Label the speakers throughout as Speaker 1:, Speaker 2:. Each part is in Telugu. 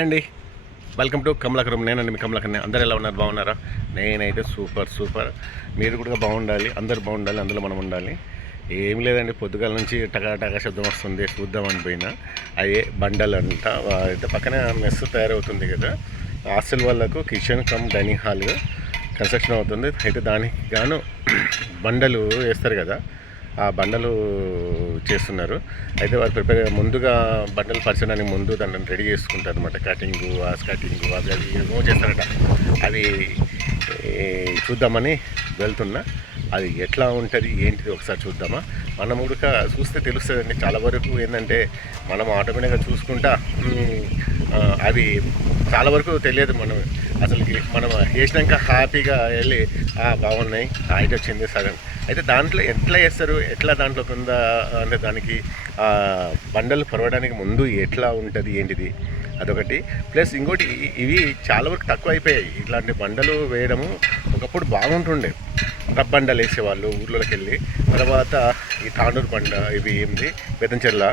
Speaker 1: హాయ్ అండి. వెల్కమ్ టు కమలాకరం నేనండి మీ కమలాకర్ అందరు ఎలా ఉన్నారు? బాగున్నారా? నేనైతే సూపర్ సూపర్. మీరు కూడా బాగుండాలి. అందరు బాగుండాలి. అందులో మనం ఉండాలి. ఏం లేదండి. పొద్దుగాల నుంచి టకాటక శబ్దం వస్తుంది. చూద్దాం అనిపోయినా అయ్యే బండలు అంట. అయితే పక్కనే మెస్ తయారవుతుంది కదా. హాస్టల్ వాళ్ళకు kitchen cum dining hall construction అవుతుంది. అయితే దానికి గాను బండలు వేస్తారు కదా. ఆ బండలు చేస్తున్నారు. అయితే వారు ప్రిపేర్ ముందుగా బండలు పరచడానికి ముందు దాన్ని రెడీ చేసుకుంటారు అనమాట కటింగ్ ఆ కటింగ్ అవి అవి ఏమో చేస్తారట. అది చూద్దామని వెళ్తున్నా. అది ఎట్లా ఉంటుంది ఏంటిది ఒకసారి చూద్దామా? మనం కూడా చూస్తే తెలుస్తుందండి. చాలా వరకు ఏంటంటే మనం ఆటోమేటిక్గా చూసుకుంటా అది అవి చాలా వరకు తెలియదు మనం. అసలు మనం వేసినాక హ్యాపీగా వెళ్ళి "ఆ, బాగున్నాయి హాయిగా వచ్చింది సగం. అయితే దాంట్లో ఎట్లా చేస్తారు? ఎట్లా దాంట్లో కింద అంటే దానికి బండలు పొరవడానికి ముందు ఎట్లా ఉంటుంది ఏంటిది? అదొకటి. ప్లస్ ఇంకోటి ఇవి చాలా వరకు తక్కువ అయిపోయాయి ఇట్లాంటి బండలు వేయడము ఒకప్పుడు బాగుంటుండే. రబ్ బండలు వేసేవాళ్ళు ఊర్లోకి వెళ్ళి తర్వాత ఈ తాండూరు బండ ఇవి ఏంది? బెదంచెర్ల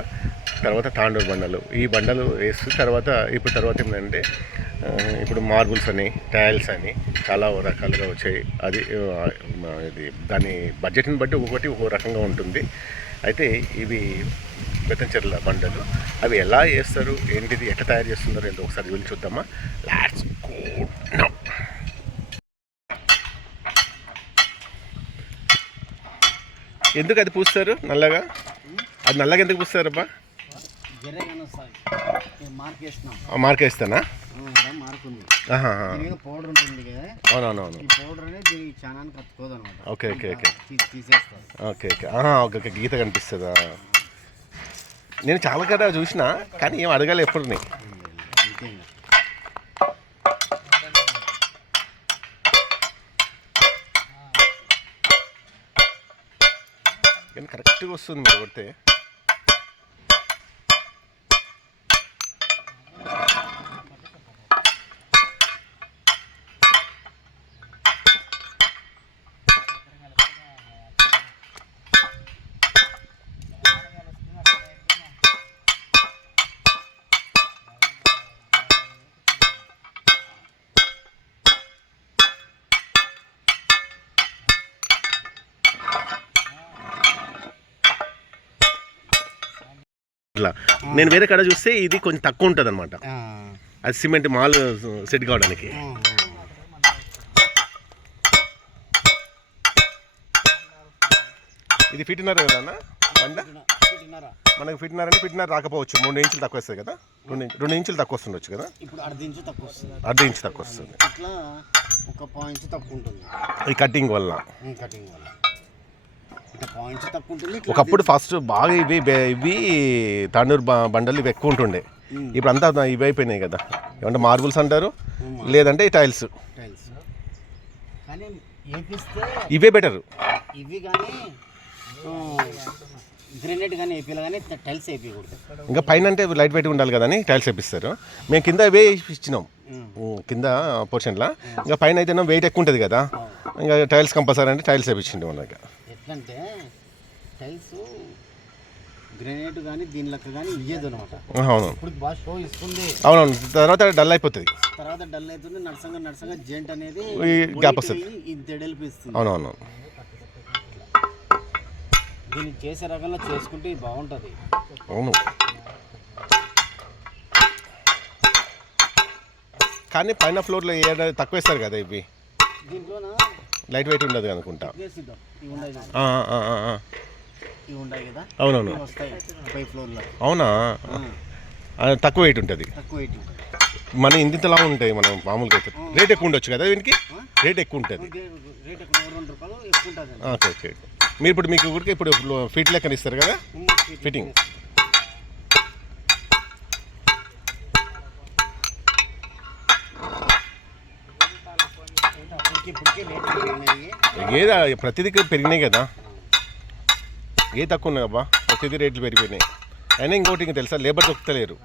Speaker 1: తర్వాత తాండూరు బండలు. ఈ బండలు వేస్తూ తర్వాత ఇప్పుడు తర్వాత ఏంటంటే ఇప్పుడు మార్బుల్స్ అని టైల్స్ అని చాలా రకాలుగా వచ్చాయి. అది ఇది దాని బడ్జెట్ని బట్టి ఒక్కొక్కటి ఒక్కో రకంగా ఉంటుంది. అయితే ఇవి బెత్తంచెర్ల బండలు. అవి ఎలా చేస్తారు ఏంటిది? ఎట్లా తయారు చేస్తున్నారు ఏంటో ఒకసారి వెళ్ళి చూద్దామా? లాట్స్ గో ఎందుకు అది పూస్తారు? నల్లగా? అది నల్లగా ఎందుకు పూస్తారబ్బా?
Speaker 2: జరగను సార్. మార్క్ వేసినాం
Speaker 1: మార్క్ వేస్తానా
Speaker 2: మార్క్ ఉంది.
Speaker 1: ఆహా,
Speaker 2: దీని మీద పౌడర్ ఉంటుంది కదా.
Speaker 1: అవునవునవును.
Speaker 2: ఈ పౌడర్ అనేది చాలా అనమాట
Speaker 1: okay, okay, okay. Okay okay. Okay okay. గీత కనిపిస్తుందా? నేను చాలా కదా చూసిన కానీ ఏం అడగాలి ఎప్పుడు. కానీ కరెక్ట్గా వస్తుంది మీరు కొడితే. ఇట్లా. నేను వేరే కాడ చూస్తే ఇది కొంచెం తక్కువ ఉంటుంది అనమాట అది సిమెంట్ మాల్ సెట్ కావడానికి. ఇది ఫిట్నర్ కదా అన్న? బండ? మనకి ఫిట్నర్ అంటే ఫిట్నర్ రాకపోవచ్చు. మూడు ఇంచులు తక్కువ వస్తుంది కదా? రెండు రెండు ఇంచులు తక్కువ వస్తుండొచ్చు కదా?
Speaker 2: ఇప్పుడు అర్ధ ఇంచు తక్కువ వస్తుంది.
Speaker 1: అర్ధ ఇంచు తక్కువ వస్తుంది.
Speaker 2: ఇట్లా ఒక పాయింట్ తక్కువ ఉంటుంది.
Speaker 1: ఈ కటింగ్ వల్ల.
Speaker 2: కటింగ్ వల్ల ఇట్లా పాయింట్స్ తక్కువ ఉంటుంది ఇట్లా
Speaker 1: ఒకప్పుడు ఫస్ట్ బాగా ఇవి ఇవి తాండూరు బండలు ఇవి ఎక్కువ ఉంటుండే. ఇప్పుడు అంతా ఇవి అయిపోయినాయి కదా. ఏమంటే మార్బుల్స్ అంటారు లేదంటే ఈ టైల్స్ ఇవే బెటర్
Speaker 2: ఇవి కానీ గ్రెనేట్ కానీ వేపియాలి కానీ టైల్స్ వేయకూడదు
Speaker 1: ఇంకా పైన అంటే లైట్ వెయిట్ ఉండాలి కదా అని టైల్స్ వేపిస్తారు మేము కింద ఇవే ఇచ్చినాం. కింద పోర్షన్లో ఇంకా పైన అయితే వెయిట్ ఎక్కువ ఉంటుంది కదా. ఇంకా టైల్స్ కంపల్సరీ అంటే టైల్స్ వేపించింది మనకి
Speaker 2: ఎట్లంటే టైల్స్ గ్రెనేట్ కానీ దీని లెక్క కానీ ఇయ్యదు అనమాట
Speaker 1: అవును
Speaker 2: ఇప్పుడు బాగా షో ఇస్తుంది.
Speaker 1: అవునవును. తర్వాత డల్ అయిపోతుంది.
Speaker 2: తర్వాత డల్ అవుతుంది నడసంగా నడసంగా జెంట్ అనేది
Speaker 1: gap వస్తుంది.
Speaker 2: ఇది ఎడలిపిస్తుంది
Speaker 1: అవునవును.
Speaker 2: దీన్ని చేసే రకంలో చేసుకుంటే బాగుంటుంది.
Speaker 1: అవును. కానీ పైన ఫ్లోర్లో ఏ తక్కువ వేస్తారు కదా ఇవి?
Speaker 2: దీంట్లోన?
Speaker 1: లైట్ వెయిట్ ఉండదు అనుకుంటా. అవునవును. అవునా? తక్కువ వెయిట్ ఉంటుంది. మన ఇంతలా ఉంటాయి మనం మామూలుగా అయితే. రేట్ ఎక్కువ ఉండొచ్చు కదా దీనికి? రేట్ ఎక్కువ ఉంటుంది. ఓకే ఓకే మీరు ఇప్పుడు మీకు ఊరికి ఇప్పుడు ఫీట్ లెక్కన ఇస్తారు కదా ఫిట్టింగ్
Speaker 2: అప్పటికి ఇప్పటికి రేట్లు పెరిగినాయి
Speaker 1: ఏదా ప్రతిదీ పెరిగినాయి కదా. ఏ తక్కువ ఉన్నాయి అబ్బా? ప్రతిదీ రేట్లు పెరిగిపోయినాయి. అయినా ఇంకోటి ఇంకా తెలుసా? లేబర్ దొరుకుతలేరు.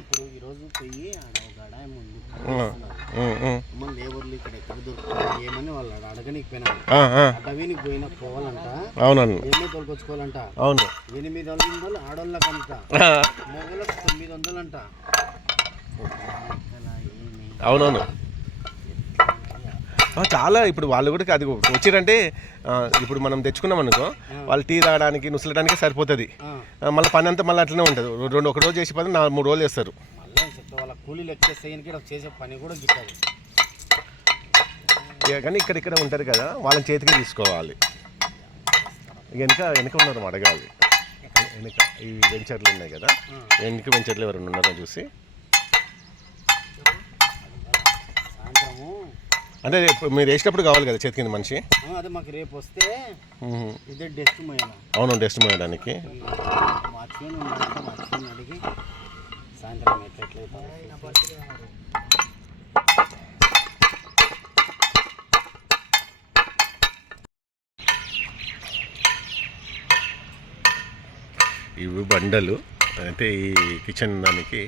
Speaker 2: ఇప్పుడు ఈరోజు పోయి లేబర్లు ఇక్కడ ఎక్కడ ఏమని వాళ్ళు అడగనికి పోయినా పోయినా పోవాలంట. తోలుకొచ్చుకోవాలంట.
Speaker 1: అవును.
Speaker 2: ఎనిమిది వందలు తొమ్మిది వందలంట
Speaker 1: అవునవును. చాలా ఇప్పుడు వాళ్ళు కూడా అది వచ్చిరంటే ఇప్పుడు మనం తెచ్చుకున్నాం అనుకో వాళ్ళు టీ తాగడానికి నుసలడానికి సరిపోతుంది. మళ్ళీ పని అంతా మళ్ళీ అట్లనే ఉంటుంది. రెండు ఒక రోజు చేసి పని నాలుగు మూడు రోజులు
Speaker 2: చెప్తే వాళ్ళ కూలీలు చేసే పని కూడా
Speaker 1: కానీ ఇక్కడ ఇక్కడ ఉంటారు కదా వాళ్ళని చేతికి తీసుకోవాలి. వెనక వెనక ఉన్నారు అడగాలి వెనక ఈ వెంచర్లు ఉన్నాయి కదా వెనక వెంచర్లు ఎవరైనా ఉన్నారో చూసి. అంటే ఇప్పుడు మీరు వేసినప్పుడు కావాలి కదా చేతి కింద మనిషి?
Speaker 2: అదే మాకు రేపు వస్తే. ఇదే డెస్ట్
Speaker 1: అవును టెస్ట్ మోయడానికి.
Speaker 2: అడిగి సాయంత్రం
Speaker 1: ఇవి బండలు అయితే ఈ కిచెన్ దానికి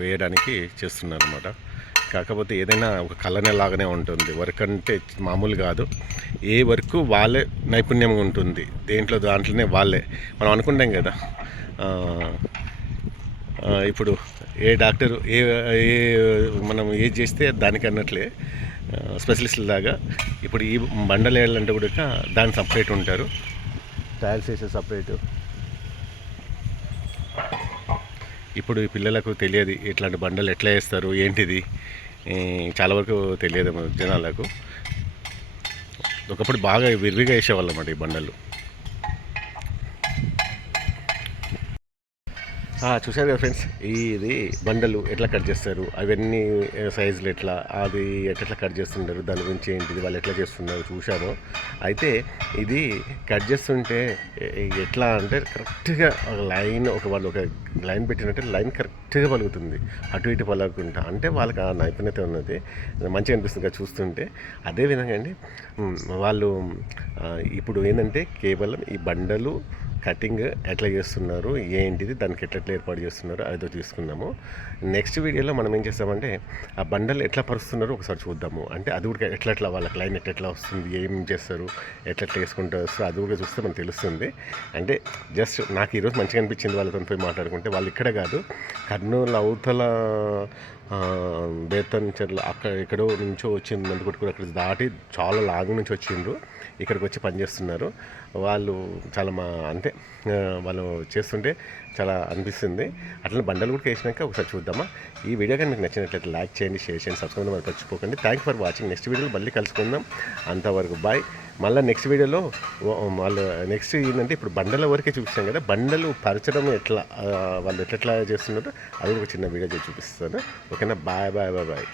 Speaker 1: వేయడానికి చేస్తున్నారు అనమాట కాకపోతే ఏదైనా ఒక కళనే లాగానే ఉంటుంది. వర్క్ అంటే మామూలు కాదు. ఏ వర్క్ వాళ్ళే నైపుణ్యంగా ఉంటుంది. దేంట్లో దాంట్లోనే వాళ్ళే. మనం అనుకుంటాం కదా. ఇప్పుడు ఏ డాక్టర్ ఏ ఏ మనం ఏది చేస్తే దానికి అన్నట్లే స్పెషలిస్ట్ లాగా ఇప్పుడు ఈ బండలు వేయాలంటే కూడా దాని సపరేట్ ఉంటారు. టైల్స్ వేసే సపరేటు. ఇప్పుడు ఈ పిల్లలకు తెలియదు ఇట్లాంటి బండలు ఎట్లా వేస్తారు ఏంటిది? చాలా వరకు తెలియదు మన జనాలకు. ఒకప్పుడు బాగా విరివిగా వేసేవాళ్ళం అన్నమాట ఈ బండలు. చూశారు కదా ఫ్రెండ్స్ ఇది బండలు ఎట్లా కట్ చేస్తారు? అవన్నీ సైజులు ఎట్లా? అది ఎట్లా కట్ చేస్తుంటారు? దాని గురించి ఏంటిది? వాళ్ళు ఎట్లా చేస్తున్నారు? చూశాను అయితే ఇది కట్ చేస్తుంటే ఎట్లా అంటే కరెక్ట్గా ఒక లైన్ ఒక వాళ్ళు ఒక లైన్ పెట్టినట్టే లైన్ కరెక్ట్గా పలుకుతుంది. అటు ఇటు పలుకుంటా అంటే వాళ్ళకి ఆ నైపుణ్యత ఉన్నది. మంచిగా అనిపిస్తుంది కదా చూస్తుంటే. అదేవిధంగా అండి వాళ్ళు ఇప్పుడు ఏంటంటే కేవలం ఈ బండలు కటింగ్ ఎట్లా చేస్తున్నారు ఏంటిది దానికి ఎట్లా ఎట్లా ఏర్పాటు చేస్తున్నారు అదో తీసుకున్నాము నెక్స్ట్ వీడియోలో మనం ఏం చేస్తామంటే ఆ బండలు ఎట్లా పరుస్తున్నారో ఒకసారి చూద్దాము. అంటే అది కూడా ఎట్లా ఎట్లా వాళ్ళ క్లైన్ ఎట్లా ఎట్లా వస్తుంది ఏం చేస్తారు ఎట్లా ఎట్లా వేసుకుంటూ అది కూడా చూస్తే మనకు తెలుస్తుంది. అంటే జస్ట్ నాకు ఈరోజు మంచిగా అనిపించింది వాళ్ళతో పోయి మాట్లాడుకుంటే వాళ్ళు ఇక్కడ కాదు కర్నూలు అవతల ఆ, బేతన్ చెర్ల అక్కడ ఎక్కడో నుంచో వచ్చింది నందుకొట్టు కూడా అక్కడ దాటి చాలా లాంగ్ నుంచి వచ్చిండ్రు. ఇక్కడికి వచ్చి పనిచేస్తున్నారు. వాళ్ళు చాలా మా అంటే వాళ్ళు చేస్తుంటే చాలా అనిపిస్తుంది. అట్లా బండలు కూడా వేసినాక ఒకసారి చూద్దామా. ఈ వీడియో కానీ మీకు నచ్చినట్లయితే లైక్ చేయండి షేర్ చేయండి సబ్స్క్రైబ్ మరి మర్చిపోకండి. థ్యాంక్ ఫర్ వాచింగ్ నెక్స్ట్ వీడియోలో మళ్ళీ కలుసుకుందాం. అంతవరకు బాయ్ మళ్ళీ నెక్స్ట్ వీడియోలో వాళ్ళు నెక్స్ట్ ఏంటంటే ఇప్పుడు బండల వరకే చూపిస్తాం కదా బండలు పరచడం ఎట్లా వాళ్ళు ఎట్లా ఎట్లా చేస్తున్నారో అది ఒక చిన్న వీడియో చేసి చూపిస్తాను. ఓకేనా? Bye bye bye bye